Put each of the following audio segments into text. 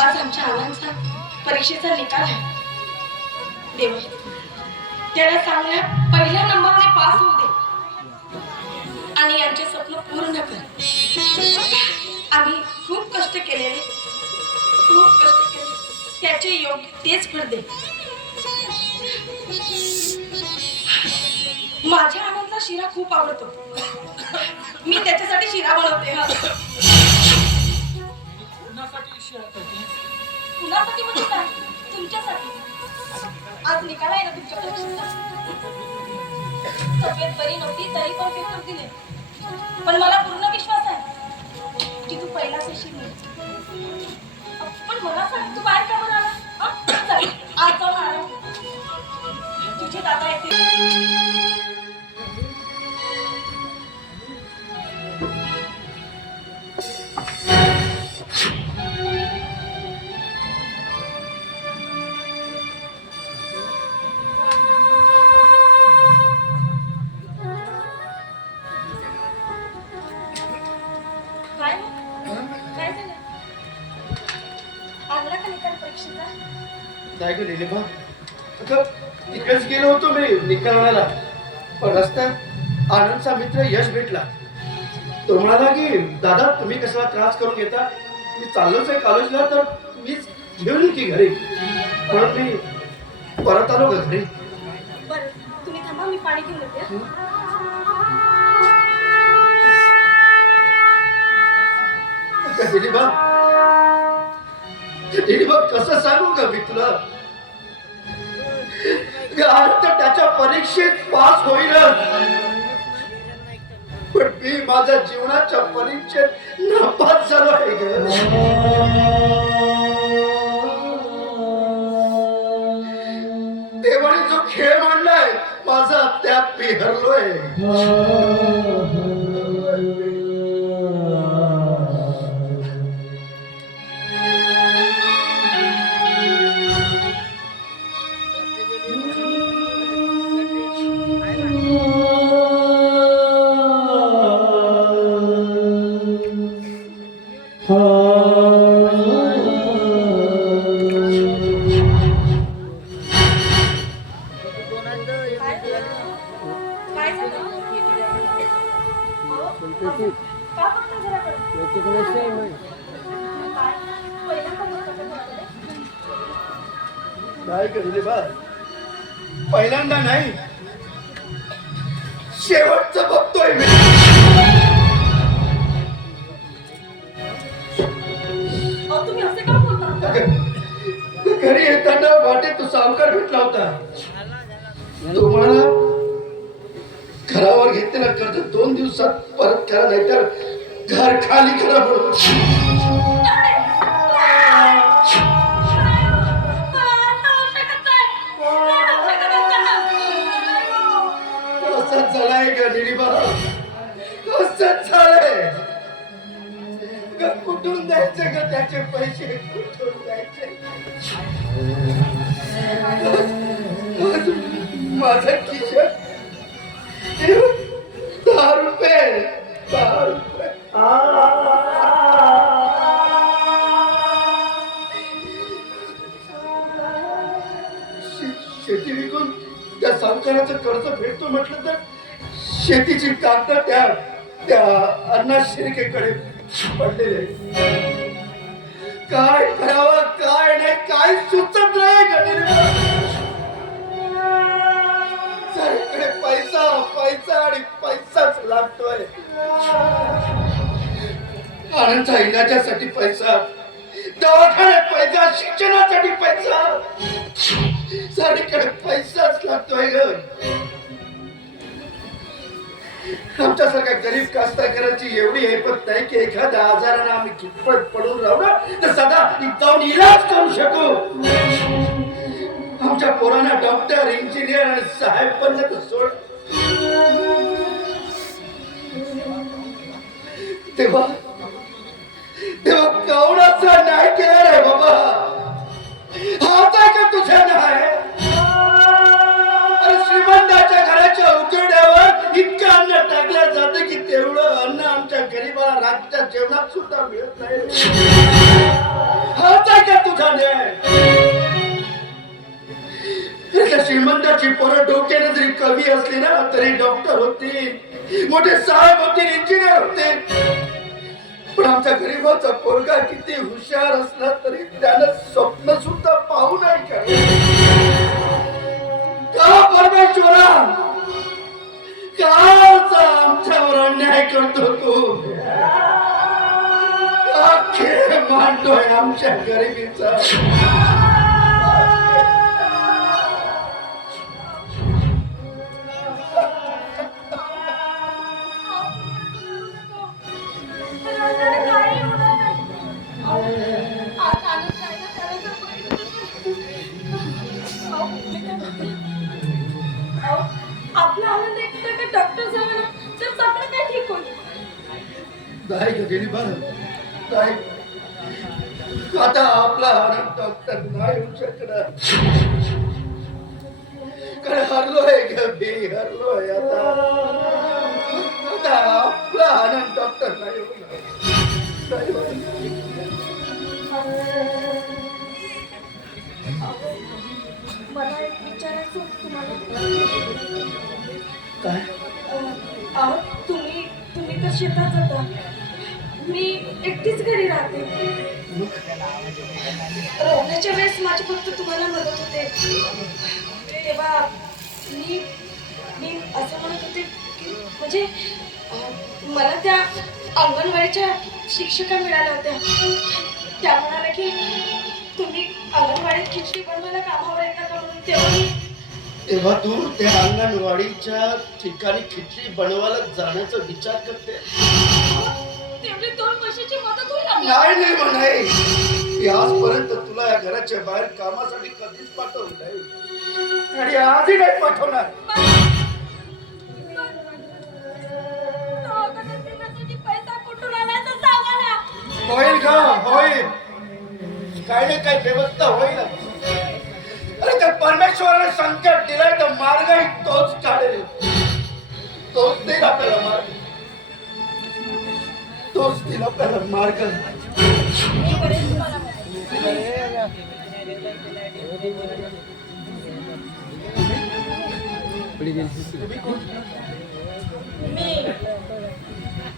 आज आमच्या आनंदचा परीक्षेचा निकाल आहे. देव त्याला चांगल्या पहिल्या नंबरने पास होऊ दे. आणि यांचे स्वप्न पूर्ण कर. आम्ही खूप कष्ट केलेले खूप कष्ट केले. त्याचे योग्य तेच फळ दे. माझ्या आनंदला शिरा खूप आवडतो. मी त्याच्यासाठी शिरा बनवते हा. कुणासाठी म्हणजे काय तुमच्यासाठी. आज निकाल आहे ना तुमच्या परीक्षेचा तब्येत बरी नव्हती तरी पण पेपर दिले. पण मला पूर्ण विश्वास आहे की तू पहिलाच येशील म्हणून. पण मला सांग तू बाहेर का बरं आला? आज जाऊन आला तुझे दादा येते तिकडेच गेलो होतो मी निकालाला पण रस्त्यात आनंदचा मित्र यश भेटला. तो म्हणाला की दादा तुम्ही कशाला त्रास करून घेता मी चाललोच आहे कॉलेजला तर मीच घेऊन की घरी. म्हणून मी परत आलो ग घरी. तुम्ही थांबा मी पाणी घेऊन येते? दिलीबा दिलीबा कसं सांगू का मी तुला? तर त्याच्या परीक्षेत पास होईलच. पण मी माझ्या जीवनाच्या परीक्षेत नापास झालो आहे देवाने जो खेळ मांडलाय माझा त्यात मी हरलोय. काय करले बा? पहिल्यांदा नाही. शेवटचं बघतोय मी. अहो, तुम्ही असे का बोलता? घरी येताना वाटेत तो सावकार भेटला होता. तो म्हणाला घरावर घेतलेलं कर्ज दोन दिवसात परत करा नाहीतर घर खाली करा म्हणून. शेती विकून त्या सावकाराचं कर्ज फेडतो म्हटलं तर शेतीची कागद त्या त्या अण्णा शिर्केकडे पडलेले काय करावं काय नाही काय सुचत नाही गणित. पैसा पैसा आणि पैसाच लागतोय. आनंदचा इलाजासाठी पैसा दवाखान्यात पैसा शिक्षणासाठी पैसा. साडीकडे पैसाच लागतोय ग. आमच्यासारख्या गरीब कास्तकारांची एवढी ऐपत नाही की एखाद्या आजारानं आम्ही कितपत पडून राहू ना तर सदा जाऊन इलाज करू शकू. आमच्या पोरांना डॉक्टर इंजिनियर आणि साहेब पण सोड. तेव्हा तेव्हा मोठे साहेब होते इंजिनियर होते. पण आमच्या गरीबाचा पोरगा किती हुशार असला तरी त्यानं स्वप्न सुद्धा पाहू नाही का परमेश्वरा कालचा आमच्यावर अन्याय करतो तू. का खेळ मांडतोय आमच्या गरिबीचा. नाही गेलेली बरं? नाही. आता आपला आनंद डॉक्टर नाही होऊ शकणार. कारण हरलोय ग हरलोय आता. आता आपला आनंद डॉक्टर नाही होणार मला एक विचारायचं होतं तुम्हाला काय तुम्ही तुम्ही तर शेतात जाता. मी एकटीच घरी राहते. रोवण्याच्या वेळेस माझी फक्त तुम्हाला मदत होते. तेव्हा मी मी असं म्हणत होते की म्हणजे मला त्या अंगणवाडीच्या शिक्षिका मिळाल्या होत्या. त्या म्हणाल्या की तुम्ही अंगणवाडीत खिचडी बनवायला कामावर येता का? म्हणून तेव्हा मी तेव्हा तू त्या अंगणवाडीच्या ठिकाणी खिचडी बनवायला जाण्याचा विचार करते? तेवढी दोन वर्षाची मदत होईल आपल्याला. नाही नाही म्हणाई आजपर्यंत तुला या घराच्या बाहेर कामासाठी कधीच पाठवलं नाही. आणि आजही नाही पाठवणार. दवाखान्यात नेण्यासाठी पैसा कुठून आणायचा सांगा ना. होईल का? होईल. काही ना काही व्यवस्था होईल. अरे त्या परमेश्वराने संकट दिलाय तर मार्गही तोच काढेल. तोच देईल आपल्याला मार्ग. तोच देईल आपल्याला मार्ग मी करेन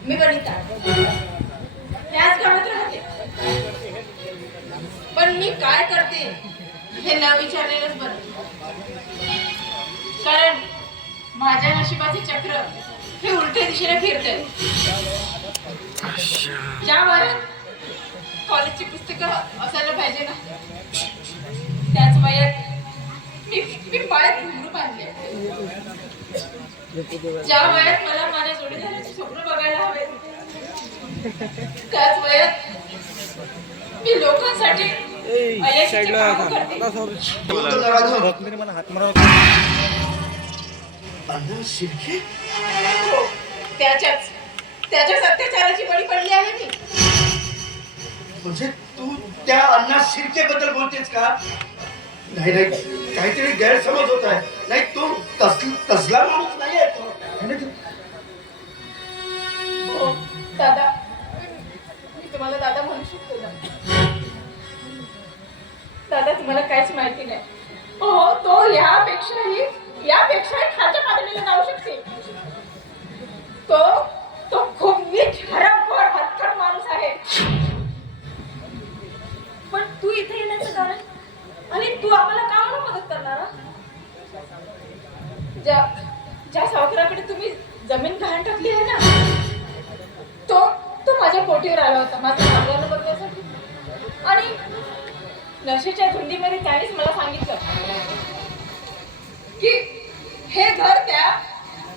मी वनिता मी आज गावात राहते. पण मी काय करते हे न विचारलेलंच बरं. कारण माझ्या नशिबाचे चक्र हे उलटे दिशेने फिरते ज्या वयात कॉलेजची पुस्तकं असायला पाहिजे ना. त्याच वयात मी बांधले. ज्या वयात मला माझ्या जोडीदाराचे स्वप्न बघायला हवे त्याच वयात मी लोकांसाठी हो, त्याच्याच त्याच्याच अत्याचाराची बळी पडली आहे मी. म्हणजे तू त्या अण्णा शिर्के बद्दल बोलतेस का? नाही नाही. काहीतरी गैरसमज होत आहे. नाही तू तस तसला माणूस नाही आहे तो. है ना तू? हो दादा. मी तुम्हाला दादा म्हणू शकतो ना. दादा तुम्हाला काहीच माहिती नाही. नशेच्या धुंदीमध्ये त्यानेच मला सांगितलं की हे घर त्या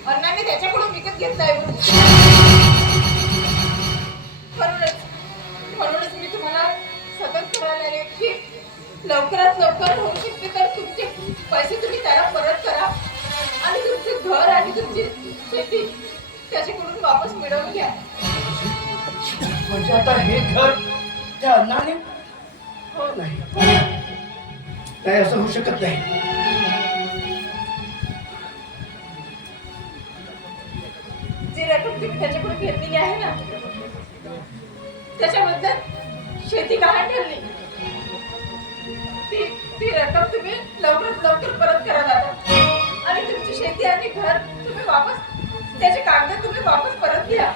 अण्णाने त्याच्याकडून विकत घेतलंय म्हणून. म्हणूनच म्हणूनच मी तुम्हाला सतत करायला की लवकरात लवकर होऊ शकते तर तुमचे पैसे तुम्ही त्याला परत करा. आणि तुमचे घर आणि तुमची शेती त्याच्याकडून वापस मिळवून घ्या. म्हणजे आता हे घर त्या अण्णाने नाही नाही असं होऊ शकत नाही. जी रक्कम तुम्ही त्याच्याकडून घेतलेली आहे ना? त्याच्याबद्दल शेती गहाण ठेवली. ती ती रक्कम तुम्ही लवकरात लवकर परत करा दादा. आणि तुमची शेती आणि घर तुम्ही वापस त्याचे कागद तुम्ही वापस परत घ्या.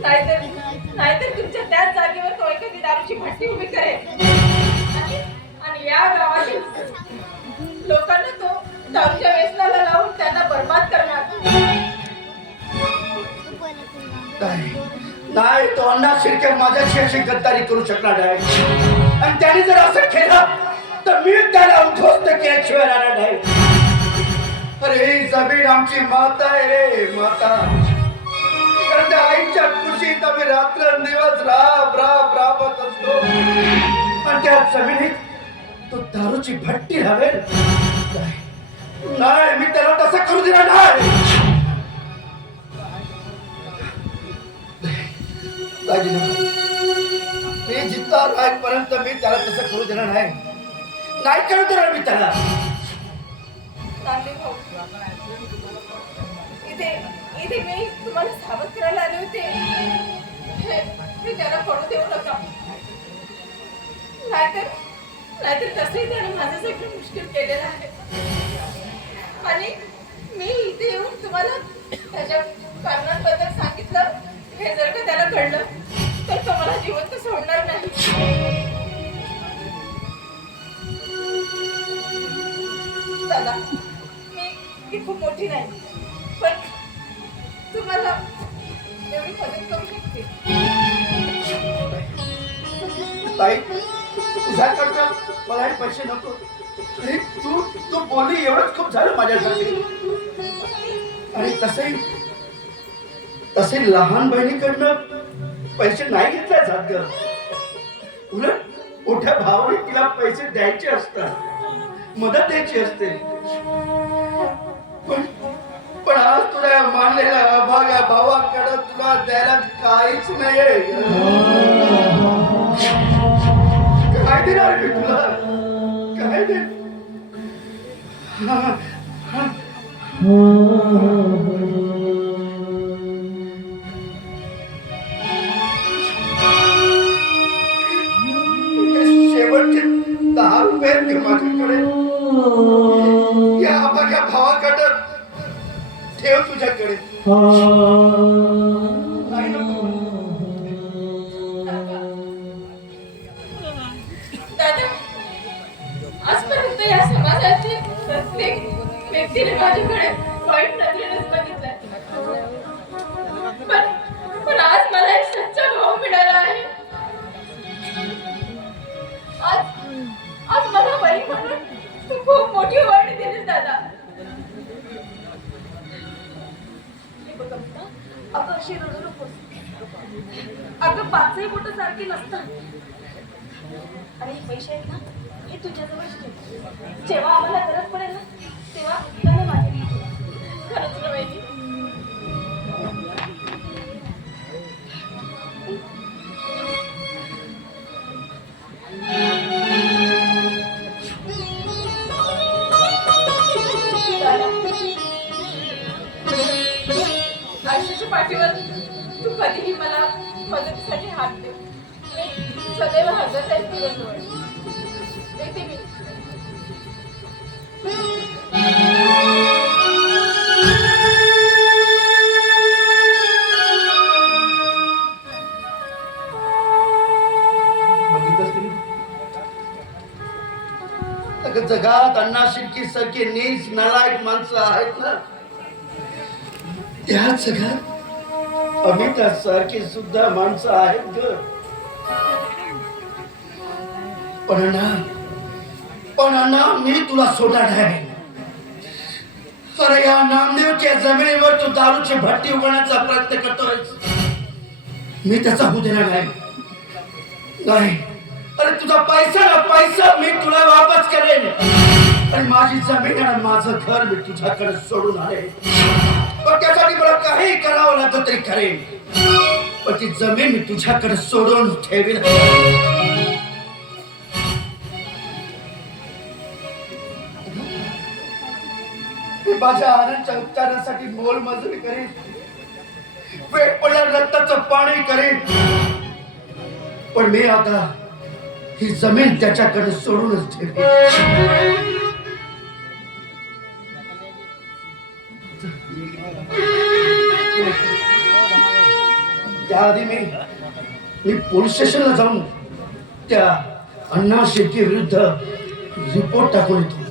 नाहीतर नाहीतर तुमच्या त्याच जागेवर तो एखादी दारूची भट्टी उभी करेल. आणि- या गावातील लोकांना तो दारूच्या व्यसनाला लावून त्यांना बर्बाद करणार. नाही तो अण्णा शिर्के माझ्याशी अशी गद्दारी करू शकणार नाही. आणि त्याने जर असं केलं तर मी त्याला उद्ध्वस्त केल्याशिवाय राहणार नाही. अरे ही जमीन आमची माता आहे रे माता. कारण त्या आईच्या खुशीत आम्ही रात्र दिवस राब राब राबत असतो. आणि त्या जमिनीत तो दारूची भट्टी हवेल. नाही मी त्याला तसं करू देणार नाही. मी जिद्दा राहीपर्यंत मी त्याला तसं करू देणार नाही. नाही करू देणार मी त्याला. इथे इथे मी तुम्हाला सावध नाहीतर नाहीतर तसंही त्याने माझ्यासाठी मुश्किल केलेलं आहे. आणि मी इथे येऊन तुम्हाला त्याच्या कारणांबद्दल सांगितलं. हे जर का त्याला कळलं तर तो मला जिवंत सोडणार नाही. दादा मी मी खूप मोठी नाही पण तुम्हाला एवढी मदत करू शकते. ताई तुझ्याकडनं मला पैसे नको. तरी तू तू बोलली एवढंच खूप झालं माझ्यासाठी. आणि तसंही तसे लहान बहिणीकडनं पैसे नाही घेतले जात ग. उलट मोठ्या भावाने तिला पैसे द्यायचे असतात. मदत द्यायची असते. पण पण आज तुला मानलेल्या अभाग्या भावाकडं तुला द्यायला काहीच नाही देणार मी तुला. काय दे शेवटचे दहा रुपये ते माझ्याकडे. या माझ्या भावाकडं ठेव तुझ्याकडे. तिने माझ्याकडे वाईट नजरेनेच बघितलं. पण पण आज मला एक सच्चा भाऊ मिळाला आहे. आज आज मला बाई म्हणून तू खूप मोठी वाढ दिलीस दादा. अगं अशी रडू नकोस. अगं पाचही बोट सारखी नसतात. आणि पैसे आहेत ना हे तुझ्याजवळ जेव्हा आम्हाला गरज पडेल ना तेव्हा खरंच ना आयुष्याच्या पाठीवर तू कधीही मला मदतीसाठी हात दे. सदैव हजर आहे तुझ्याजवळ. अगं जगात अण्णा शिर्की सारखे नीच नालायक माणसं आहेत ना? त्या जगात अमिता सारखी सुद्धा माणसं आहेत ग. पण अण्णा पण अण्णा मी तुला सोडणार नाही अरे या नामदेवच्या जमिनीवर तू दारूची भट्टी उघडण्याचा प्रयत्न करतोय मी त्याचा होऊ देणार नाही. तर तुझा पैसा ना पैसा मी तुला वापस करेन. आणि माझी जमीन आणि माझं घर मी तुझ्याकडे सोडून आले. पण त्यासाठी मला काही करावं लागत तरी करेन. पण ती जमीन मी तुझ्याकडे सोडून ठेवेन. माझ्या आनंदच्या उपचारासाठी मोल मजुरी करीन. वेळ पडल्यावर रक्ताचं पाणी करीन. पण मी आता ही जमीन त्याच्याकडे सोडूनच ठेवली. त्याआधी मी मी पोलीस स्टेशनला जाऊन त्या अण्णा शेट्टी विरुद्ध रिपोर्ट टाकून येतो